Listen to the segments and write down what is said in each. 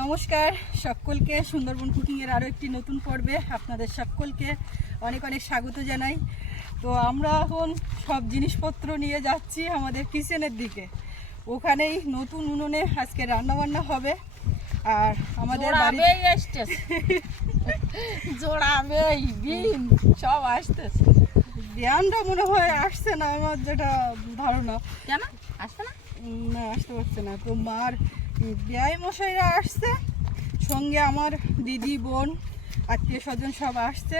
নমস্কার সকলকে সুন্দরবন কুকিংয়ের আরও একটি নতুন পর্বে আপনাদের সকলকে অনেক অনেক স্বাগত জানাই। তো আমরা এখন সব জিনিসপত্র নিয়ে যাচ্ছি আমাদের কিচেনের দিকে। ওখানেই নতুন উনুনে আজকে রান্নাবান্না হবে। আর আমাদের জোড়াবেই সব আসতেছে। জ্ঞানটা মনে হয় আসছে না আমার যেটা ধারণা। কেন? আসছে না? না আসতে পারছে না। তো মার ব্যয় মশাইরা আসছে, সঙ্গে আমার দিদি, বোন, আত্মীয় স্বজন সব আসছে।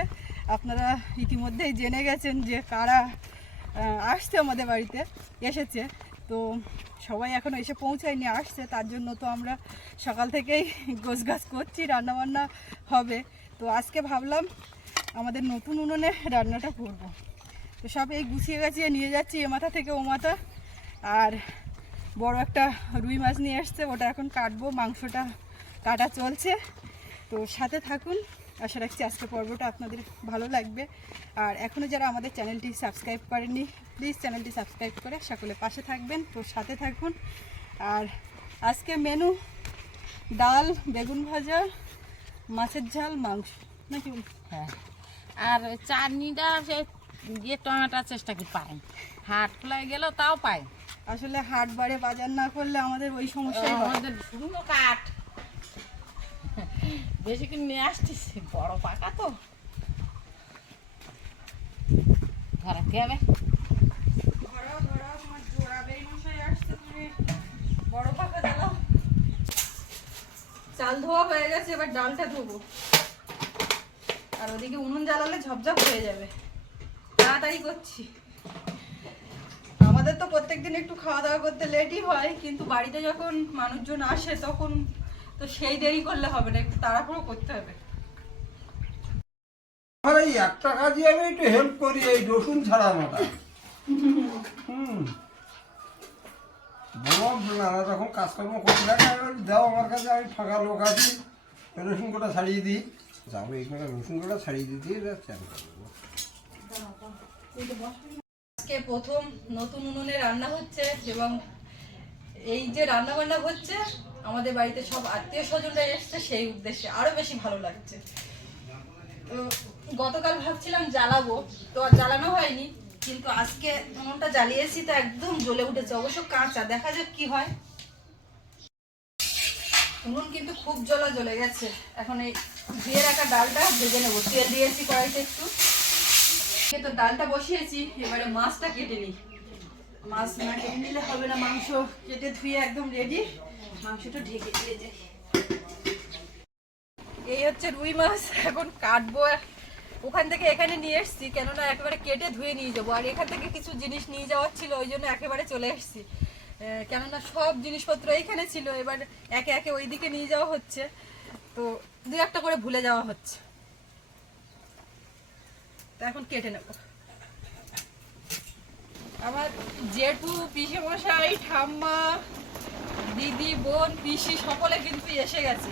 আপনারা ইতিমধ্যেই জেনে গেছেন যে কারা আসছে আমাদের বাড়িতে, এসেছে। তো সবাই এখনও এসে পৌঁছায়নি, আসছে। তার জন্য তো আমরা সকাল থেকেই গোছ গাছ করছি, রান্নাবান্না হবে। তো আজকে ভাবলাম আমাদের নতুন উনুনে রান্নাটা করব। তো সব এই গুছিয়ে গাছিয়ে নিয়ে যাচ্ছি, এ মাথা থেকে ও মাথা। আর বড় একটা রুই মাছ নিয়ে আসছে ওটা এখন কাটবো, মাংসটা কাটা চলছে। তো সাথে থাকুন, আশা রাখছি আজকে পর্বটা আপনাদের ভালো লাগবে। আর এখনও যারা আমাদের চ্যানেলটি সাবস্ক্রাইব করেননি প্লিজ চ্যানেলটি সাবস্ক্রাইব করে সকলে পাশে থাকবেন, তো সাথে থাকুন। আর আজকে মেনু ডাল, বেগুন ভাজা, মাছের ঝাল, মাংস। নাকি? হ্যাঁ। আর চাটনিটা সে ইয়ে টমেটো চেষ্টা কি পাই। হাট খোলায় গেল তাও পাই। আসলে হাট বারে বাজার না করলে আমাদের ওই সমস্যাই হয়। আমাদের শুকনো কাঠ। বেশি করে নিয়ে আসতেছি বড় পাকা তো। ধরাতে হবে ধরাও ধরাও তোমার জোড়াবেই মশাই আসছে তুমি। বড় পাকা জ্বালাও। চাল ধোয়া হয়ে গেছে এবার ডালটা ধোবো। আর ওদিকে উনুন জ্বালালে ঝপঝপ হয়ে যাবে। তাড়াতাড়ি করছি। তো প্রত্যেকদিন একটু খাওয়া দাওয়া করতে লেটই হয় কিন্তু বাড়িতে যখন মানুষজন আসে তখন তো সেই দেরি করলে হবে না একটু তাড়াহুড়ো করতে হবে। আমার এই একটা কাজে আমি একটু হেল্প করি এই রসুন ছাড়ানোটা হুম। বলো নানা রকম কাজকর্ম করতে লাগে দাও আমার কাছে আমি ফাঁকা লোক আছি রসুন কটা ছাড়িয়ে দিই। যাব এই কটা রসুন কটা ছাড়িয়ে দিতে চান করব আজকে প্রথম নতুন উনুনে রান্না হচ্ছে এবং এই যে রান্না বান্না হচ্ছে, আমাদের বাড়িতে সব আত্মীয় স্বজনরা এসছে, সেই উদ্দেশ্যে আরও বেশি ভালো লাগছে। তো গতকাল ভাবছিলাম জ্বালাবো, তো আর জ্বালানো হয়নি, কিন্তু আজকে উনুনটা জ্বালিয়েছি তো একদম জ্বলে উঠেছে, অবশ্য কাঁচা, দেখা যাক কি হয়। উনুন কিন্তু খুব জ্বলা জ্বলে গেছে। এখন এই ধুয়ে রাখা ডালটা ভেজে নেব। তেল দিয়েছি কড়াইতে একটু। তো ডালটা বসিয়েছি, এবারে মাছটা কেটে নিই। মাছ না কেটে নিলে হবে না, মাংস কেটে ধুয়ে একদম রেডি মাংসটা ঢেকে দিয়ে যাই। এই হচ্ছে রুই মাছ, এখন কাটবো। ওখান থেকে এখানে নিয়ে এসেছি, কেননা একেবারে কেটে ধুয়ে নিয়ে যাব। আর এখান থেকে কিছু জিনিস নিয়ে যাওয়ার ছিল, ওই জন্য একেবারে চলে এসেছি। কেননা সব জিনিসপত্র এইখানে ছিল, এবার একে একে ওই দিকে নিয়ে যাওয়া হচ্ছে। তো দু একটা করে ভুলে যাওয়া হচ্ছে। তো এখন কেটে নেব। আমার জেঠু পিসে মশাই ঠাম্মা, দিদি, বোন, পিসি সকলে কিন্তু এসে গেছে।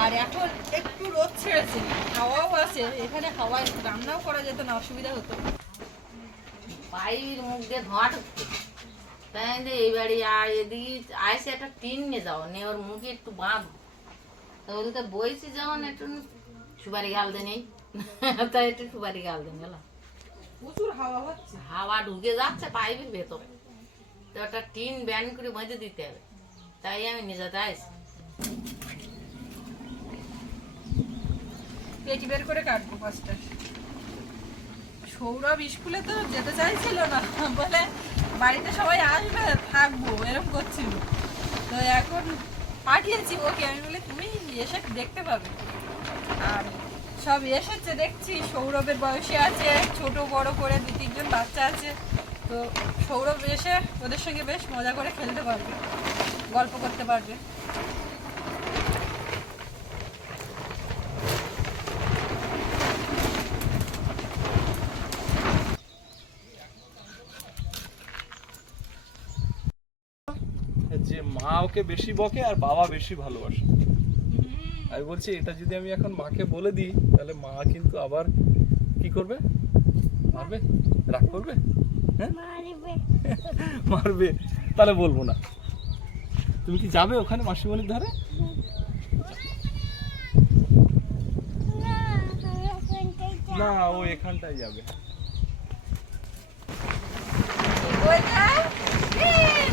আর এখন একটু রোদ ছেড়েছে, হাওয়াও আছে, এখানে হাওয়ায় রান্নাও করা যেত না, অসুবিধা হতো। পাইর মুখ দিয়ে ধোঁয়া ঢুকছে। তাই এই বাড়ি আয় এদিকে আইসে একটা টিন নিয়ে যাও, নিয়ে ওর মুখে একটু বাঁধ। তো ওদিকে বইছি যখন, একটু সুপারি গাল দে নেই। তাই একটু সুপারি গাল দেন গেল প্রচুর হাওয়া হচ্ছে হাওয়া ঢুকে যাচ্ছে পাইপের ভেতরে তো একটা টিন ব্যান করে বেঁধে দিতে হবে তাই আমি নিজেতে আইসি পেটি বের করে কাটবো পাঁচটা সৌরভ স্কুলে তো যেতে চাইছিল না বলে বাড়িতে সবাই আসবে থাকব এরকম করছিল তো এখন পাঠিয়েছি ওকে আমি বলে তুমি এসে দেখতে পাবে আর সব এসেছে, দেখছি সৌরভের বয়সে আছে, ছোট, বড় করে দু তিনজন বাচ্চা আছে। তো সৌরভ এসে ওদের সঙ্গে বেশ মজা করে খেলতে পারবে, গল্প করতে পারবে। যে মা ওকে বেশি বকে আর বাবা বেশি ভালোবাসে। আমি বলছি এটা যদি আমি এখন মাকে বলে দিই তাহলে মা কিন্তু আবার কি করবে? মারবে? রাগ করবে? হ্যাঁ? মারবে। তাহলে বলব না। তুমি কি যাবে ওখানে মাসিমণির ধারে? না ও এখানটায় যাবে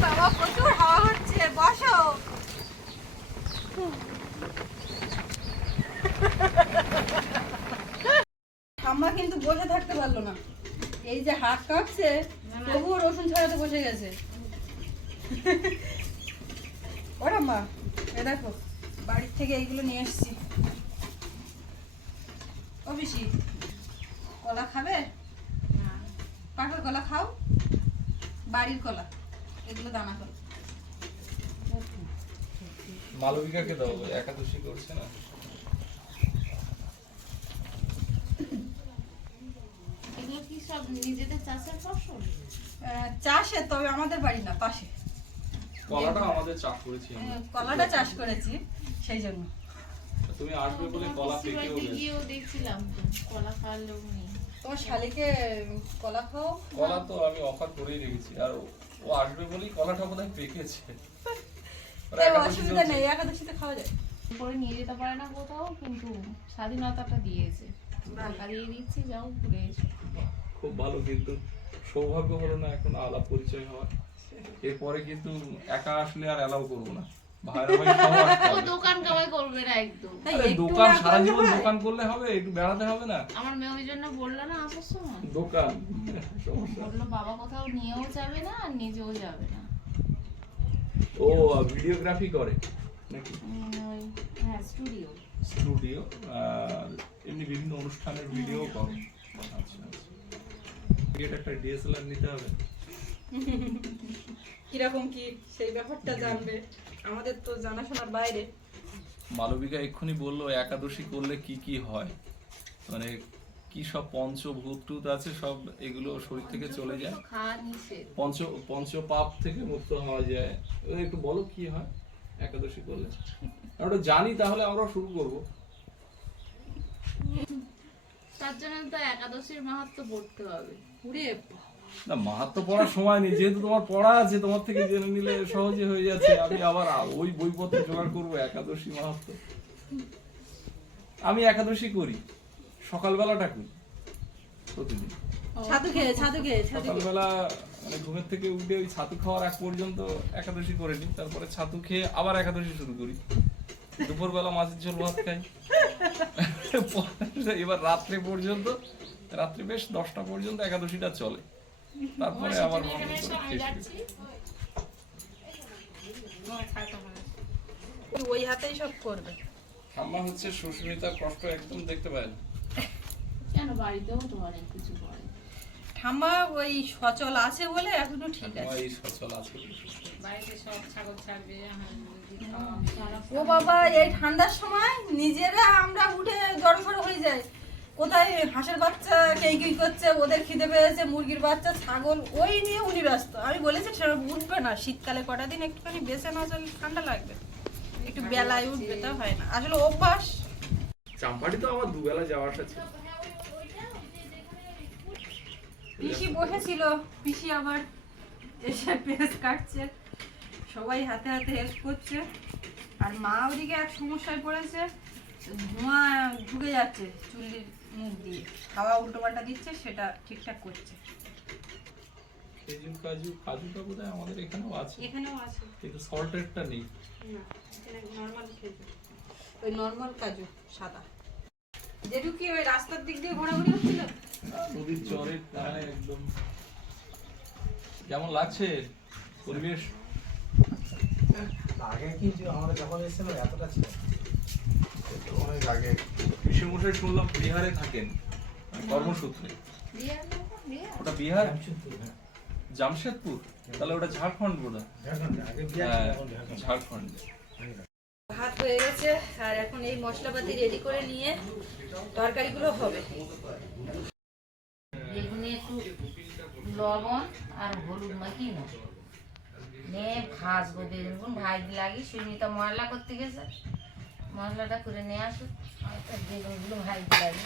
বাবা প্রচুর হাওয়া হচ্ছে বসো ঠাম্মা কিন্তু বসে থাকতে পারল না। এই যে হাত কাঁপছে তবুও রসুন ছাড়াতে বসে গেছে। ও ঠাম্মা এ দেখো বাড়ির থেকে এইগুলো নিয়ে এসছি। পিসি কলা খাবে? পাকা কলা খাও? বাড়ির কলা এগুলো দানা কলা। মালবিকাকে দাও একাদশী করছে না এগুলো কি সব নিজেদের চাষের ফসল? চাষে তবে আমাদের বাড়ি না পাশে। কলাটা আমাদের চাষ করেছি কলাটা চাষ করেছি সেই জন্য। তুমি আসবে বলে কলা পেকেও গেছে। গিয়েও দেখছিলাম কলা নেই। তোমার শালিকে কলা খাও কলা তো আমি অফার করেই রেখেছি আর ও- আসবে বলেই কলাটা বোধহয় পেকেছে। ওর তাই একাদশী অসুবিধা নেই একাদশীতে খাওয়া যায়। করে নিয়ে যেতে পারে না কোথাও কিন্তু স্বাধীনতাটা দিয়েছে। টাকা দিয়ে দিচ্ছি যাও ঘুরে এসো। খুব ভালো কিন্তু সৌভাগ্য হলো না এখন আলাপ পরিচয় হওয়ার। এরপরে কিন্তু একা আসলে আর অ্যালাউ করব না। ভাইরা ভাই সব আসতে ও হবে। দোকান কামাই করবে না একদম। তাই আরে একটু দোকান সারা জীবন দোকান করলে হবে একটু বেড়াতে হবে না? আমার মেয়ে ওই জন্য বলল না আসার সময়? দোকান। বলল বাবা কোথাও নিয়েও যাবে না আর নিজেও যাবে না। ও ভিডিওগ্রাফি করে নাকি? হ্যাঁ স্টুডিও স্টুডিও এমনি বিভিন্ন অনুষ্ঠানের ভিডিও করে। আচ্ছা আচ্ছা। এটা একটা ডিএসএলআর নিতে হবে। কীরকম কি সেই ব্যাপারটা জানবে? আমাদের তো জানাশোনার বাইরে। মালবিকা এক্ষুনি বলল একাদশী করলে কি কি হয়? মানে কি সব পঞ্চভূত টুত আছে সব এগুলো শরীর থেকে চলে যায়? পঞ্চ পঞ্চ পাপ থেকে মুক্ত হওয়া যায়। একটু বলো কি হয় একাদশী করলে? আমরা জানি তাহলে আমরাও শুরু করব। তার জন্য তো একাদশীর মাহাত্ম পড়তে হবে। না মাহাত্ম পড়ার সময় নেই যেহেতু তোমার পড়া আছে তোমার থেকে জেনে নিলে সহজে হয়ে যাচ্ছে। আমি আবার ওই বইপত্র জোগাড় করব একাদশী মাহাত্ম আমি একাদশী করি সকালবেলাটা করি প্রতিদিন। সকালবেলা মানে ঘুমের থেকে উঠে ওই ছাতু খাওয়ার আগ পর্যন্ত একাদশী করে নিই তারপরে ছাতু খেয়ে আবার একাদশী শুরু করি। দুপুরবেলা মাছের ঝোল ভাত খাই। এবার রাত্রে পর্যন্ত রাত্রে বেশ দশটা পর্যন্ত একাদশীটা চলে। তারপরে আবার মনে করে ওই হাতেই সব করবে। ঠাম্মা হচ্ছে সুস্মিতার কষ্ট একদম দেখতে পায় না। কেন বাড়িতেও তো অনেক কিছু করে ঠাম্মা ওই সচল আছে বলে এখনও ঠিক আছে। এই সচল আছে বাড়িতে সব ছাগল ছাড়বে ও বাবা এই ঠান্ডার সময় নিজেরা আমরা উঠে জ্বর হয়ে যায় কোথায় হাঁসের বাচ্চা কেই কেই করছে ওদের খিদে পেয়েছে মুরগির বাচ্চা ছাগল ওই নিয়ে উনি ব্যস্ত। আমি বলেছি সেরকম উঠবে না। শীতকালে কটা দিন একটুখানি বেছে না চলে ঠান্ডা লাগবে। একটু বেলায় উঠবে তা হয় না। আসলে অভ্যাস। চাম্পাটি তো আমার দুবেলা যাওয়া আসা ছিল। পিসি বসেছিল। পিসি আবার এসে পেঁয়াজ কাটছে। সবাই হাতে হাতে হেল্প করছে। আর মা ওদিকে এক সমস্যায় পড়েছে। ধোঁয়া ঢুকে যাচ্ছে চুল্লির মুখ দিয়ে। হাওয়া উল্টো পাল্টা দিচ্ছে সেটা ঠিকঠাক করছে। খেজুর কাজু কাজুটা বোধহয় আমাদের এখানেও আছে। এখানেও আছে। কিন্তু সল্টেডটা নেই। না এখানে নর্মাল খেজুর। ওই নর্মাল কাজু সাদা। যেটু কি ওই রাস্তার দিক দিয়ে ঘোরাঘুরি হচ্ছিল? নদীর চরের প্রায় একদম। কেমন লাগছে পরিবেশ? আগে কিন্তু আমাদের যখন এসেছিলাম এতটা ছিল? অনেক আগে। কৃষ্ণমশাই শুনলাম বিহারে থাকেন মানে কর্মসূত্রে। ওটা বিহার? জামশেদপুর, হ্যাঁ। তাহলে ওটা ঝাড়খণ্ড বোধ ঝাড়খণ্ডে। ঝাড়খণ্ড। ভাত হয়ে গেছে আর এখন এই মশলাপাতি রেডি করে নিয়ে তরকারিগুলো হবে। বেগুনে একটু লবণ আর হলুদ মাখিয়ে না নিয়ে ভাজবো বেগুন ভাজতে লাগি সুমিতা মশলা করতে গেছে। মশলাটা করে নিয়ে আর বেগুনগুলো ভাজতে লাগে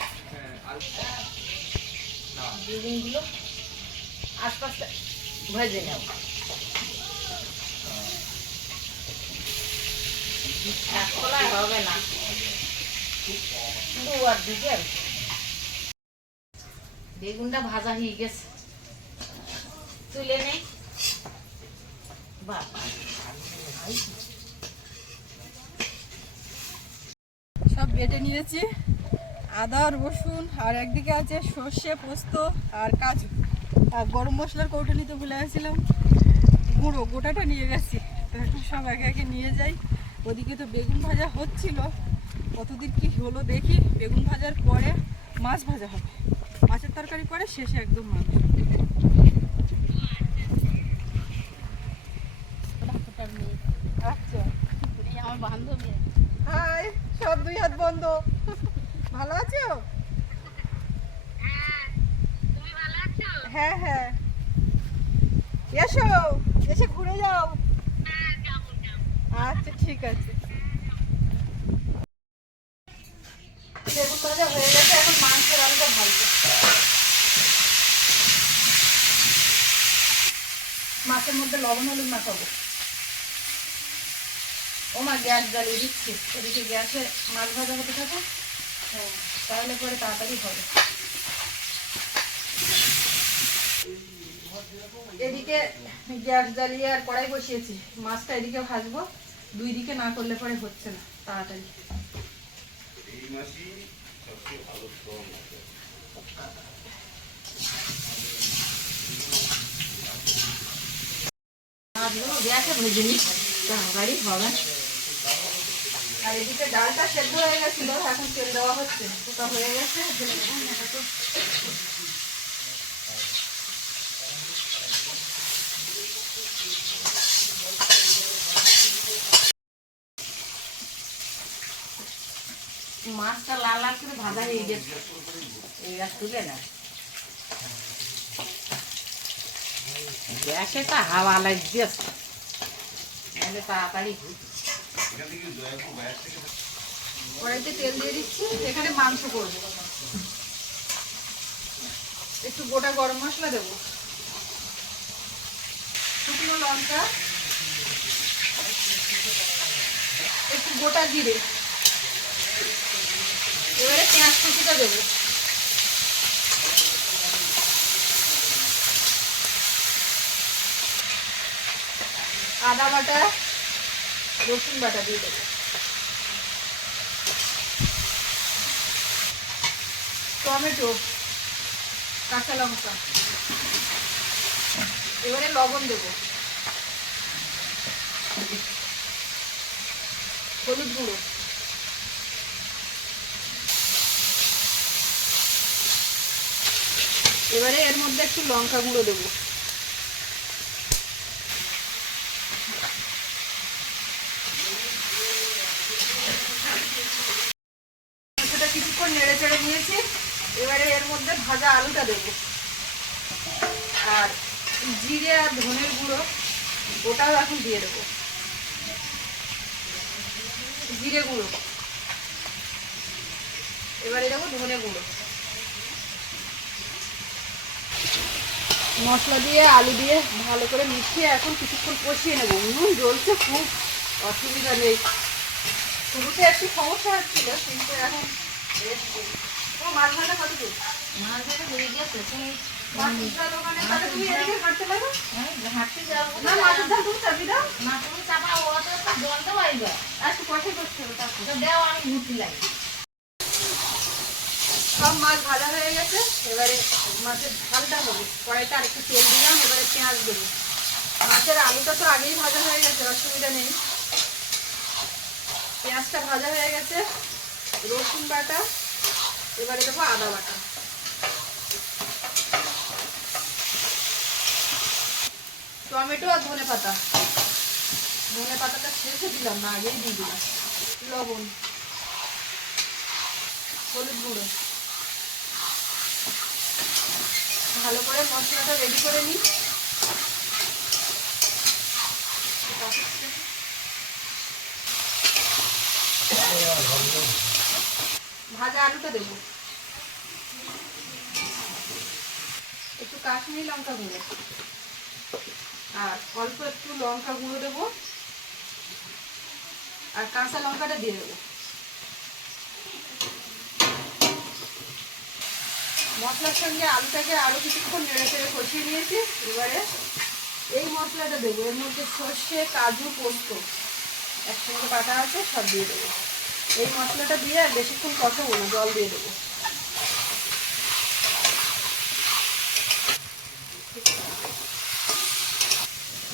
বেগুনগুলো আস্তে আস্তে ভেজে নেব। এক তলায় হবে না। দিকে আর কি। বেগুনটা ভাজা হয়ে গেছে। তুলে নেই। বাবা বেটে নিয়েছি। আদা রসুন আর একদিকে আছে সর্ষে পোস্ত আর কাজু। আর গরম মশলার কৌটো নিতে ভুলে গেছিলাম। গুঁড়ো গোটাটা নিয়ে গেছি। তো এখন সব একে একে নিয়ে যাই। ওদিকে তো বেগুন ভাজা হচ্ছিল। কতদিন কি হলো দেখি। বেগুন ভাজার পরে মাছ ভাজা হবে। মাছের তরকারি পরে শেষে একদম মাছ। আচ্ছা। আমার বান্ধবী হাই, সব দুই হাত বন্ধ। ভালো আছো? হ্যাঁ হ্যাঁ। এসো, এসে ঘুরে যাও। আচ্ছা ঠিক আছে। বেগুন হয়ে গেছে, এখন মাংসের আলুটা ভাজবো। মাছের মধ্যে লবণ হলুদ মাখাবো ও মা গ্যাস জ্বালিয়ে দিচ্ছি। এদিকে গ্যাসে মাছ ভাজা হতে থাকে হ্যাঁ তাহলে পরে তাড়াতাড়ি হবে। এদিকে গ্যাস জ্বালিয়ে আর কড়াই বসিয়েছি। মাছটা এদিকে ভাজবো। দুই দিকে না করলে পরে হচ্ছে না তাড়াতাড়ি। মাছগুলো গ্যাসে ভেজে নিই তরকারি হবে। আর এদিকে ডালটা সেদ্ধ হয়ে গেছিল, এখন তেল দেওয়া হচ্ছে। ওটা হয়ে গেছে মাছটা লাল লাল করে ভাজা হয়ে গেছে। এইবার তুলে না। গ্যাসে তো হাওয়া লাগছে। তাড়াতাড়ি কড়াইতে তেল দিয়ে দিচ্ছি, এখানে মাংস করব। একটু গোটা গরম মশলা দেবো। শুকনো লঙ্কা, একটু গোটা জিরে। এবারে পেঁয়াজ কুচিটা দেবো। আদা বাটা রসুন বাটা দিয়ে দেবো। টমেটো, কাঁচা লঙ্কা। এবারে লবণ দেব। হলুদ গুঁড়ো। এবারে এর মধ্যে একটু লঙ্কা গুঁড়ো দেবো সেটা কিছুক্ষণ নেড়ে চেড়ে নিয়েছি এবারে এর মধ্যে ভাজা আলুটা দেবো। আর জিরে আর ধনের গুঁড়ো, ওটাও এখন দিয়ে দেবো। জিরে গুঁড়ো। এবারে দেবো ধনে গুঁড়ো। মশলা দিয়ে, আলু দিয়ে ভালো করে মিশিয়ে এখন কিছুক্ষণ কষিয়ে নেব। নুন জ্বলছে খুব, অসুবিধা নেই। শুরুতে একটু সমস্যা হচ্ছিল, কিন্তু এখন। ও মাছ ভাজা কত দূর মাছ হয়ে গেছে তুমি হ্যাঁ, সব মাছ ভাজা হয়ে গেছে এবারে মাছের ঝালটা হবে। কড়াইতে আর একটু তেল দিলাম এবারে পেঁয়াজ দেবো। মাছের আলুটা তো আগেই ভাজা হয়ে গেছে অসুবিধা নেই। পেঁয়াজটা ভাজা হয়ে গেছে রসুন বাটা এবারে দেবো আদা বাটা। টমেটো আর ধনে পাতা। ধনে পাতাটা শেষে দিলাম না, আগেই দিয়ে দিলাম। লবণ। হলুদ গুঁড়ো। ভালো করে মশলাটা রেডি করে নিই। ভাজা আলুটা দেবো। একটু কাশ্মীরি লঙ্কা গুঁড়ো। আর অল্প একটু লঙ্কা গুঁড়ো দেবো। আর কাঁচা লঙ্কাটা দিয়ে দেবো। মশলার সঙ্গে আলুটাকে আরও কিছুক্ষণ নেড়ে চেড়ে কষিয়ে নিয়েছি। এবারে এই মশলাটা দেবো। এর মধ্যে সর্ষে, কাজু, পোস্ত একসঙ্গে বাটা আছে, সব দিয়ে দেবো। এই মশলাটা দিয়ে আর বেশিক্ষণ কষাবো না জল দিয়ে দেবো।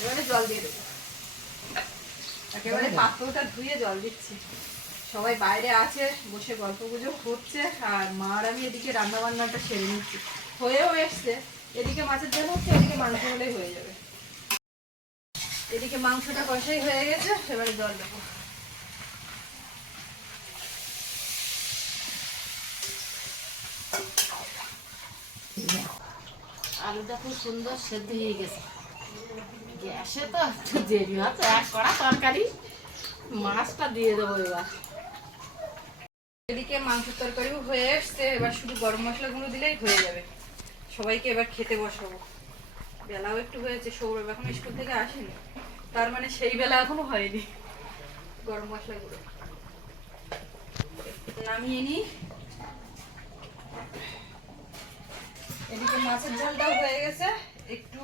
এবারে জল দিয়ে দেবো। একেবারে পাত্রটা ধুয়ে জল দিচ্ছি। সবাই বাইরে আছে বসে গল্প গুজব করছে আর মা আর আমি এদিকে রান্না বান্নাটা সেরে নিচ্ছি। হয়েও এসছে। এদিকে মাছের জন্য হচ্ছে এদিকে মাংস হলেই হয়ে যাবে। এদিকে মাংসটা কষাই হয়ে গেছে এবারে জল দেবো। আলুটা খুব সুন্দর সেদ্ধ হয়ে গেছে। গ্যাসে তো একটু দেরি হচ্ছে এক কড়া তরকারি, মাছটা দিয়ে দেবো এবার। এদিকে মাংসের তরকারিও হয়ে এসছে, এবার শুধু গরম মশলা গুঁড়ো দিলেই হয়ে যাবে। সবাইকে এবার খেতে বসাবো। বেলাও একটু হয়েছে, সৌরভ এখন স্কুল থেকে আসেনি। তার মানে সেই বেলা এখনও হয়নি গরম মশলা গুঁড়ো নামিয়ে নি এদিকে মাছের ঝোলটাও হয়ে গেছে। একটু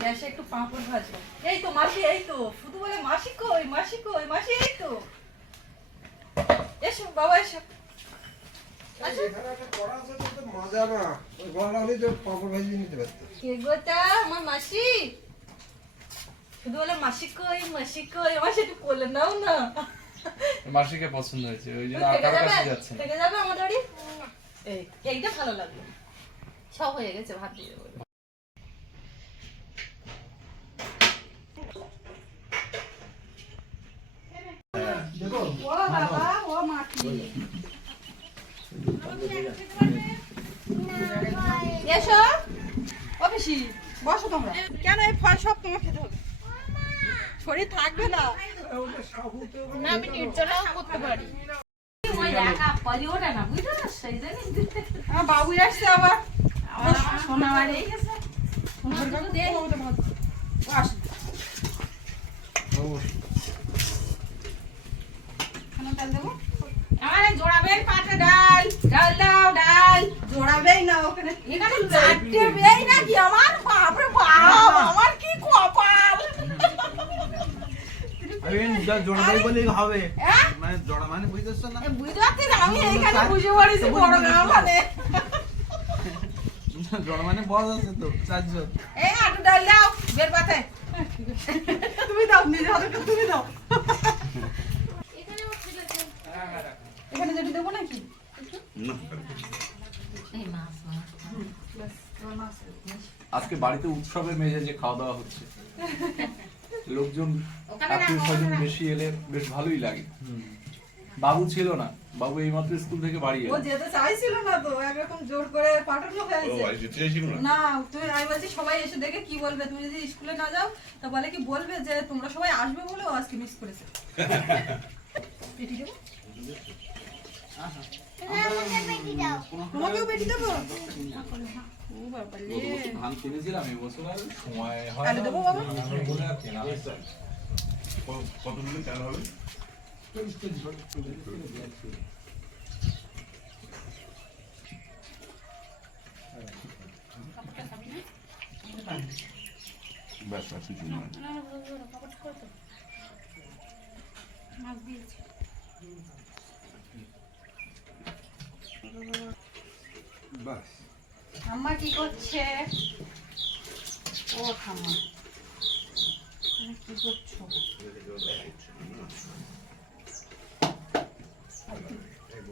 গ্যাসে একটু পাঁপড় ভাজবো। এই তো মাসি এই তো। শুধু বলে মাসি কই মাসি কই মাসি এই তো। এসো বাবা এসো। আচ্ছা আমার মাসি? শুধু বলে মাসি কই মাসি কই কোলে নাও না। মাসিকে পছন্দ হয়েছে ওই জন্য থেকে আকার যাবে? কাছে যাচ্ছে থেকে যাবে আমাদের এই ভালো লাগল। সব হয়ে গেছে ভাত দিয়ে দেবো এবার। ও বাবা ও মাটি এসো ও বসো তোমরা। কেন এই ফল সব তোমার খেতে হবে? শরীর থাকবে না। না আমি নির্জলাও করতে পারি। ওই একা পারি ওঠে বুঝতে পারছ সেই জন্যই। আমার বাবু আসছে আবার। জোড়াবেন পাটে ডাল ডাল দাও ডাল। জোড়াবেই না ওখানে। এখানে চারটে বেই নাকি? আমার বাপরে বাপ আমার কি কপাল? জোড়াটাই বলে হবে। হ্যাঁ? মানে জোড়া মানে বুঝতেছ না? বুঝতে পারছিস আমি এইখানে বুঝে পড়েছি বড় গাঁ মানে। জোড়া মানে বড় আছে তো চারজন। এই আটু ডাল দাও বের পাতে তুমি দাও নিজে হাতে তুমি দাও। এখানে যেটি দেবো নাকি? আজকে বাড়িতে উৎসবের মেজাজে খাওয়া দাওয়া হচ্ছে। লোকজন ওখানে আত্মীয় স্বজন বেশি এলে বেশ ভালোই লাগে। বাবু ছিল না। বাবু এইমাত্র স্কুল থেকে বাড়ি ও যেতে চাইছিল না তো একরকম জোর করে পাঠানো হয়েছে না? তুমি আমি বলছি সবাই এসে দেখে কি বলবে তুমি যদি স্কুলে না যাও তা বলে কি বলবে যে তোমরা সবাই আসবে বলে ও আজকে মিস করেছে। পেটি দেবো? তোমাকেও পেটি দেবো? ধান কিনেছিলাম এবছর আর সময় হয়। কতদিন চাল হবে? ব্যাস কি করছে? ও ঠাম্মা কি করছ আলুটা ঠিক আছে আলু দিয়েছি বাবু দেবো তো হ্যাঁ শুধু মাছের পেটটাই দেবে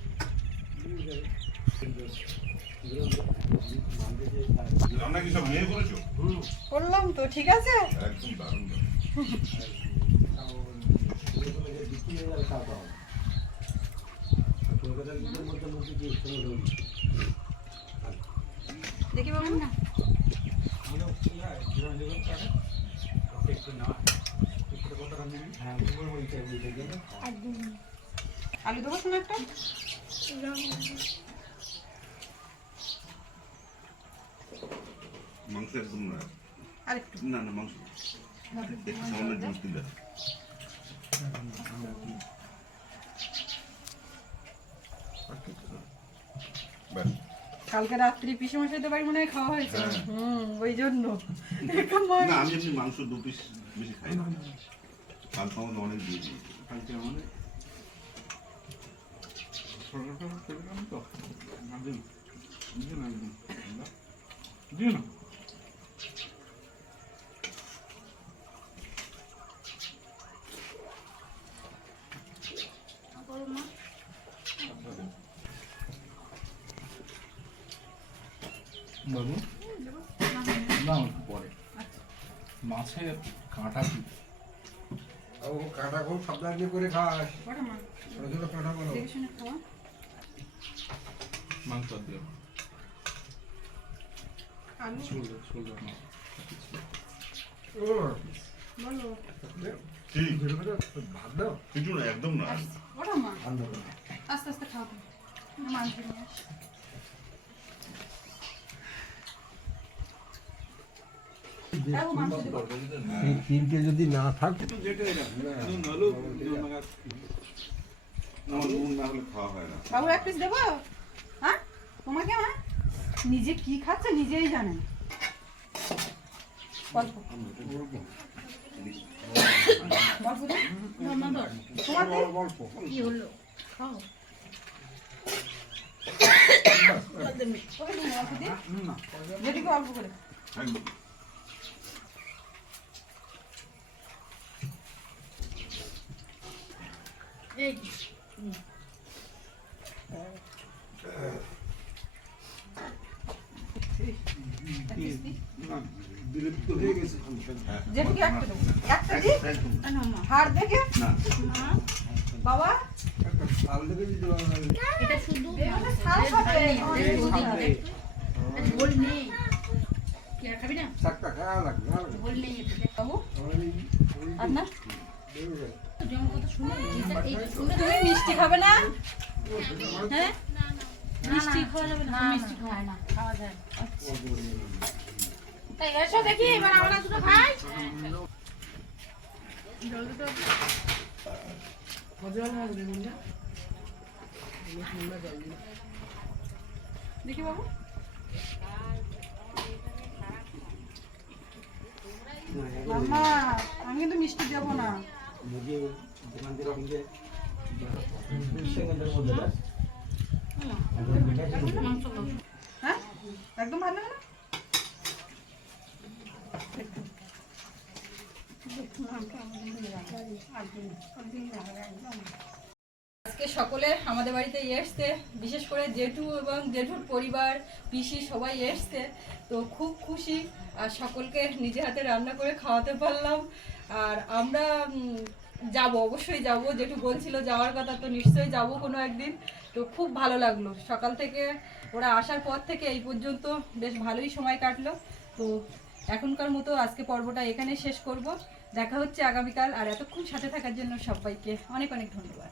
করলাম তো ঠিক আছে? দেখি বাবু। না আলু দেবো শোনো একটা মাংস একদম না আর একটু না না মাংস। একটু সামান্য জুস দিলে। কালকে রাত্রি পিসে মশাইতে বাড়ি মনে হয় খাওয়া হয়েছে। হুম ওই জন্য। না আমি এমনি মাংস দু পিস বেশি খাই না। কালকে আমাদের অনেক দিয়ে দিই কালকে আমাদের বাবু? না একটু পরে। মাছের কাঁটা কি? ও কাঁটা খুব সাবধানে করে খাস? ছোট ছোট কাঁটা বলো। দেখে শুনে খাওয়া। মাংস দিয়ে আলু শোল্ডার শোল্ডার না বলো কি ভাত দাও কিছু না একদম না ওটা মা আস্তে আস্তে খাও মাংস নিয়ে আস। দেখো মাংস দেবো। এই তিনটে যদি না থাক আমার নুন না হলে খাওয়া হয় না বাবু এক পিস দেবো হ্যাঁ তোমাকে মা নিজে কি খাচ্ছে নিজেই জানে। যেটুকু অল্প করে। একদম এক পিস দি। বিলুপ্ত হয়ে গেছে যেটুকু একটা দেবো? একটা দি হাড় দেখে? না। বাবা? একটা শাল দেখে এটা শুধু এগুলো ছাল খাবে ঝোল নেই। কি আর খাবি না? শাকটা খাওয়া লাগবে নেই বাবু? আর না? শুনে তুমি মিষ্টি খাবে না? হ্যাঁ? মিষ্টি খাওয়া যাবে না মিষ্টি খাওয়ায় না খাওয়া যায় তাই এসো দেখি এবার আমরা দুটো খাই। দেখি বাবু। মামা আমি কিন্তু মিষ্টি দেবো না। হ্যাঁ? একদম ভালো না? আজকে সকলে আমাদের বাড়িতে এসছে, বিশেষ করে জেঠু এবং জেঠুর পরিবার, পিসি সবাই এসছে। তো খুব খুশি, আর সকলকে নিজে হাতে রান্না করে খাওয়াতে পারলাম। আর আমরা যাব, অবশ্যই যাব। জেঠু বলছিল যাওয়ার কথা, তো নিশ্চয়ই যাব কোনো একদিন। তো খুব ভালো লাগল। সকাল থেকে ওরা আসার পর থেকে এই পর্যন্ত বেশ ভালোই সময় কাটলো। তো এখনকার মতো আজকে পর্বটা এখানে শেষ করব। দেখা হচ্ছে আগামীকাল, আর এতক্ষণ সাথে থাকার জন্য সবাইকে অনেক অনেক ধন্যবাদ।